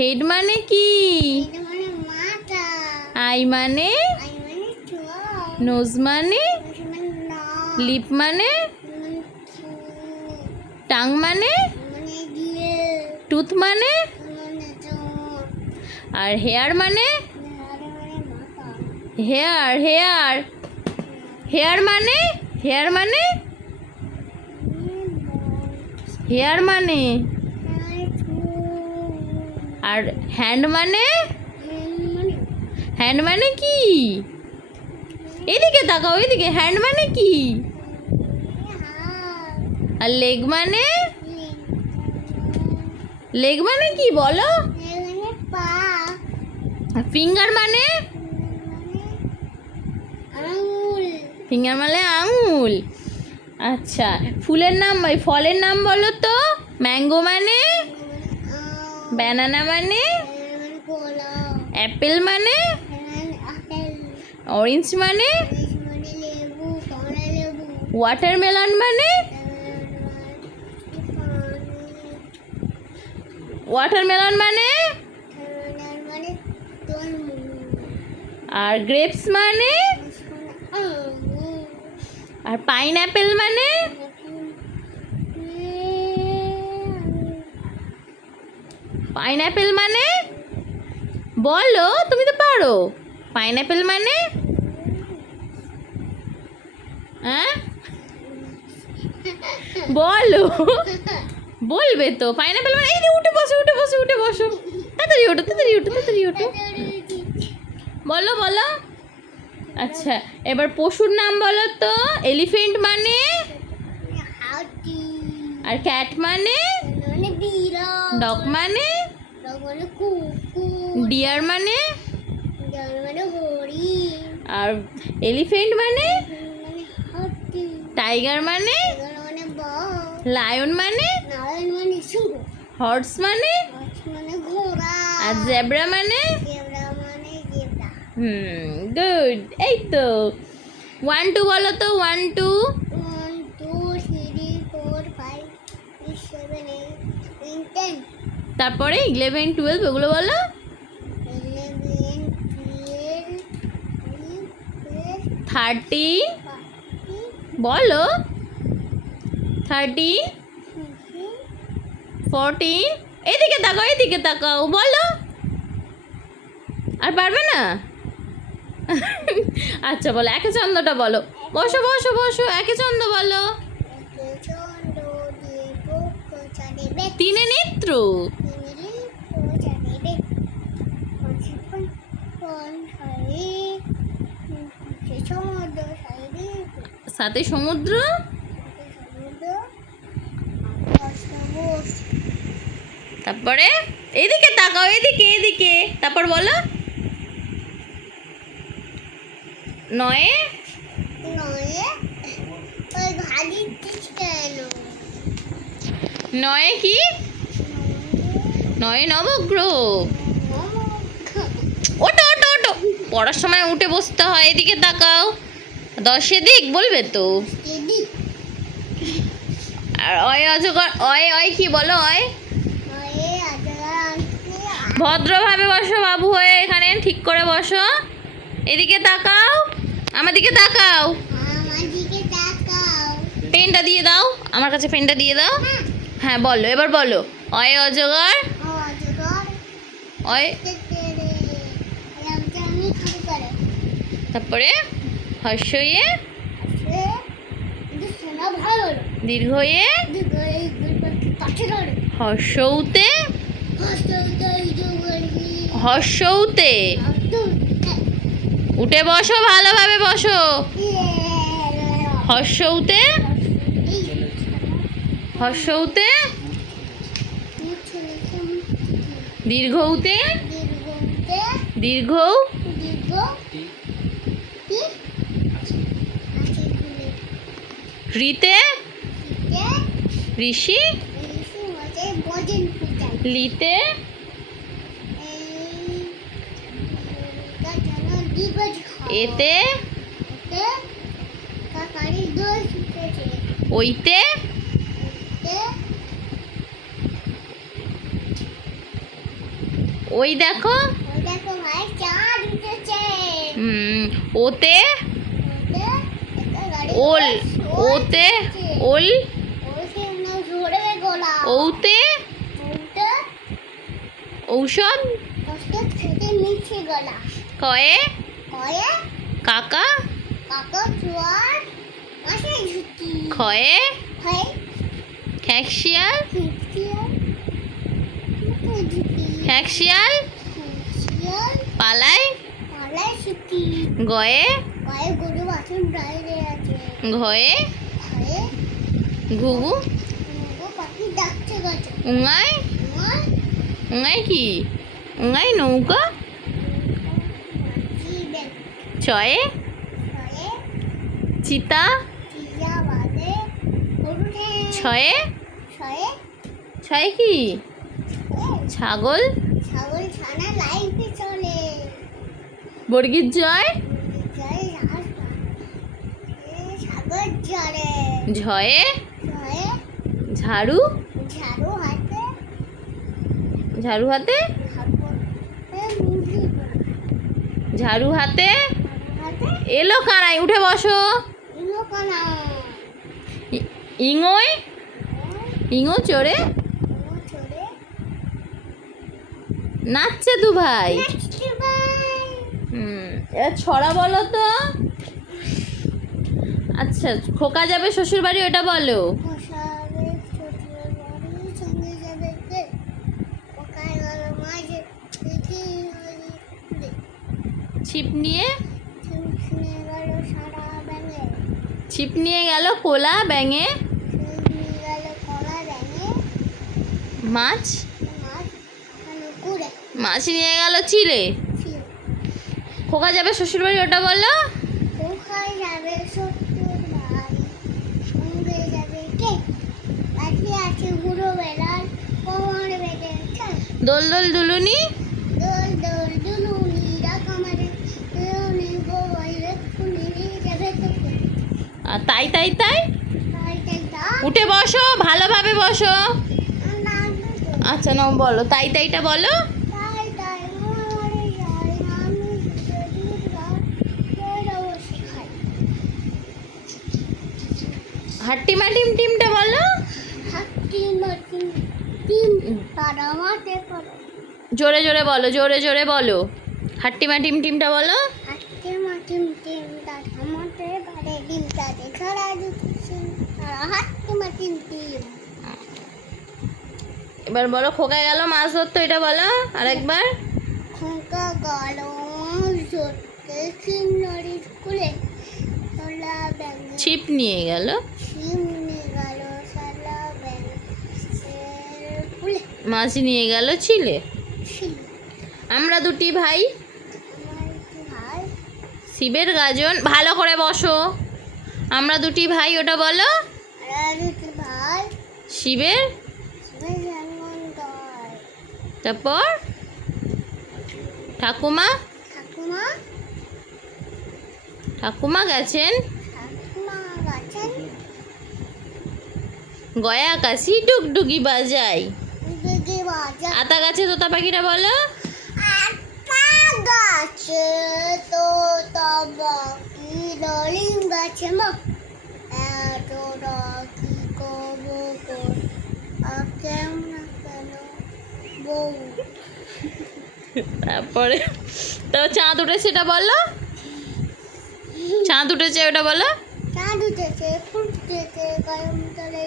Head মানে কি? এটা মানে মাথা। আই মানে? আই মানে চোখ। নোজ মানে? নোজ মানে নাক। লিপ মানে? মানে ঠোঁট। টাং মানে? মানে দিয়ে। টুথ মানে? মানে দাঁত। আর হেয়ার মানে? হাড় মানে মাথা। হেয়ার হেয়ার হেয়ার মানে? হেয়ার মানে? হেয়ার মানে? মানে ঠোঁট। আর হ্যান্ড মানে? মানে হ্যান্ড মানে কি? এদিকে তাকাও, এদিকে। হ্যান্ড মানে কি? হাত। আর লেগ মানে? লেগ লেগ মানে কি বলো? মানে পা। আর ফিঙ্গার মানে? মানে আঙুল। ফিঙ্গার মানে আঙুল। আচ্ছা, ফুলের নাম, ফলের নাম বলো তো। ম্যাঙ্গো মানে? আম। ব্যানানা মানে? মানে কলা। অ্যাপেল মানে? মানে আপেল। অরেঞ্জ মানে? অরেঞ্জ মানে লেবু। কমলা লেবু। ওয়াটারমেলন মানে? ওয়াটারমেলন মানে? মানে তরমুজ। আর গ্রেপস মানে? আঙুর। আর পাইনঅ্যাপেল মানে? পাইনঅ্যাপেল মানে? বলো, তুমি তো পারো। পাইনঅ্যাপেল মানে? হ্যাঁ বলো, বলবে তো। পাইনঅ্যাপেল মানে? এই যে উঠে বসো, উঠে বসো, উঠে বসো। তাড়াতাড়ি ওঠো, তাড়াতাড়ি ওঠো, তাড়াতাড়ি ওঠো। বলো বলো। আচ্ছা, এবার পশুর নাম বলো তো। এলিফেন্ট মানে? হাতি। আর ক্যাট মানে? মানে বিড়াল। ডগ মানে? ডগ মানে কুকুর। ডিয়ার মানে? ডিয়ার মানে হরিণ। আর এলিফেন্ট মানে? মানে হাতি। টাইগার মানে? টাইগার মানে বাঘ। লায়ন মানে? লায়ন মানে সিংহ। হর্স মানে? হর্স মানে ঘোড়া। আর জেব্রা মানে? জেব্রা মানে জেব্রা। গুড। এই তো। 1 2 বলো তো। 1 2। 1 2 3 4 5 6 7 8 9 10। তারপরে 11 12 ওগুলো বলো। 11 12 13 13 বলো। 13 14 14 এদিকে তাকাও, এদিকে তাকাও, বলো। আর পারবে না? আচ্ছা বলো, একে ছন্দটা বলো। বসো বসো বসো, একে ছন্দ বলো। চন্দ্র দিয়ে পক্ষ চাঁদে তিনে নেত্র। তিমিরে চাঁদে কোন সারি সমুদ্র সারি সাথে সমুদ্র। সমুদ্র অষ্টমুখ। তারপরে এদিকে তাকাও, এদিকে এদিকে। তারপর বলো। 9 নয়ে ওই ঘাড়ি দিস কেন? 9 কি? 9 নবগ্রহ। ওটো ওটো ওটো, পড়ার সময় উঠে বসতে হয়। এদিকে তাকাও। 10 এদিক বলবে তো। এদিক আর অয় অজগর। অয় অয় কি বলো? অয়। নয়ে আজার ভদ্রভাবে বসো বাবু হয়ে, এখানে ঠিক করে বসো। এদিকে তাকাও, আমার দিকে তাকাও। আমার দিকে তাকাও। পেনটা দিয়ে দাও, আমার কাছে পেনটা দিয়ে দাও। হ্যাঁ বলো, এবার বলো। অয় অজগর। ও আজার অয়। তেরে আমি খালি করে তারপরে হর্ষয়ে সে কিন্তু শোনা ভালো না। দীর্ঘয়ে দিকে এই গুলবাকি কাছে ধরে হর্ষৌতে হাসতে এই জগরি হর্ষৌতে। আব্দুল উঠে বসো, ভালোভাবে বসো। হর্ষৌতে হর্ষৌতে দীর্ঘৌতে দীর্ঘ ঋতে ঋষি লিতে এতে ওইতে ওই দেখো ওই দেখো ভাই চাঁদ উঠেছে। ওতে ওতে একটা গাড়ি ওল, উঠেছে। ওতে ওল, ওতে না ধরবে গোলা। ওতে ওতে ঔষধ, কষ্ট খেতে নিচে গোলা। কয়ে কয়ে কাকা, কাকা জোয়ার মাসে ঝুঁকি। খয়ে হয় খ্যাকশিয়াল, ঝুঁকিয়াল মাথায় ঝুঁকি। খ্যাকশিয়াল শিয়াল পালায়, পালায় ছুটি। গয়ে গায়ে গরু বাছুর বাইরে আছে। ঘয়ে ঘরে ঘুঘু, ঘুঘু পাখি ডাকছে গাছে। উঙায়, আমার উঙায় কি? উঙায় নৌকা, মাছি দেখ চয়ে ঘরে চিতা, চিয়া বাঁধে গরুঠে। ছয়ে ছয়ে ছয়ে কি? ছাগল, ছাগল ছানা লাইফে চলে। বর্গির জয়, জয় রাস সাগর জলে। ঝয়ে ছয়ে ঝাড়ু, ঝাড়ু হাতে ঝাড়ু হাতে, মুরগি ঝাড়ু হাতে হাতে এলো কানাই, উঠে বসো। ইনো কানা ইঙোয়, ইঙো চড়ে চলে নাচছে দু ভাই। নাচতে ভাই। এবার ছড়া বলো তো। আচ্ছা, খোকা যাবে শ্বশুর বাড়ি, ওটা বলো। মশাবে শ্বশুর বাড়ি সঙ্গে যাবে কে? পোকায় গেল মাঝে দেখি নদী খুলে। ছিপ নিয়ে, শুনে গেল সারা ব্যাঙে। ছিপ নিয়ে গেল কোলা ব্যাঙে, শুনে গেল কলা ব্যাঙে। মাছ, মাছ ওখানে কুড়ে মাছ নিয়ে গেল চিলে। ছিল। খোকা যাবে শ্বশুর বাড়ি, ওটা বলো। কোথায় যাবে শ্বশুর বাড়ি সঙ্গে যাবে কে? কাছে আছে বুড়ো বেলার কোমর বেঁধে ছাল। দোল দোল দুলুনি, দোল দোল দুলুনি রাকামারে দুলুনি বই রেখুনি যাবে থেকে। আর তাই তাই তাই, তাই তাই তা উঠে বসো, ভালোভাবে বসো। আমরা আচ্ছা নাও বলো, তাই তাইটা বলো। তাই তাই মরে যাই আমি দুধ গাছ বসে খাই। হাট্টিমা টিম টিমটা বলো। হাতি মাটি তিন তারা মাঠে পড়ে। জোরে জোরে বলো, জোরে জোরে বলো। হাট্টিমা টিম টিমটা বলো। হাতি মাটি তিন তারা মাঠে পড়ে। ডিম তাতে খাড়া দিচ্ছি তারা হাতি মাটি তিন। এবার বলো, খোকা গেল মাছ ধরতো, এটা বলো আরেকবার। খোকা গেল মাছ ধরতে সিমনড়ি স্কুলে। সোলা ব্যাঙে ছিপ নিয়ে গেল, সিমনে গেল সালা ব্যাঙে ফুলে মাছ নিয়ে গেল চিলে। ছিল। আমরা দুটি ভাই, আমার একটি ভাই শিবের গাজন, ভালো করে বসো। আমরা দুটি ভাই, ওটা বলো। আর একটি ভাই শিবের, যেমন গায়। তারপর ঠাকুমা, ঠাকুমা ঠাকুমা গেছেন ঠাকুমা গাছেন গয়া কাশি ডুগডুগি বাজাই। দিদি বাজা। আতা গাছে তোতা পাখিটা বলো। আতা গাছে তো তবাকি ডলিম গাছে মা এত রাখি কব কেমন কেন বউ। তারপরে তো চাঁদ উঠেছে, এটা বলো। চাঁদ উঠেছে, ওটা বলো। চাঁদ উঠেছে ফুটতেছে গরম তলে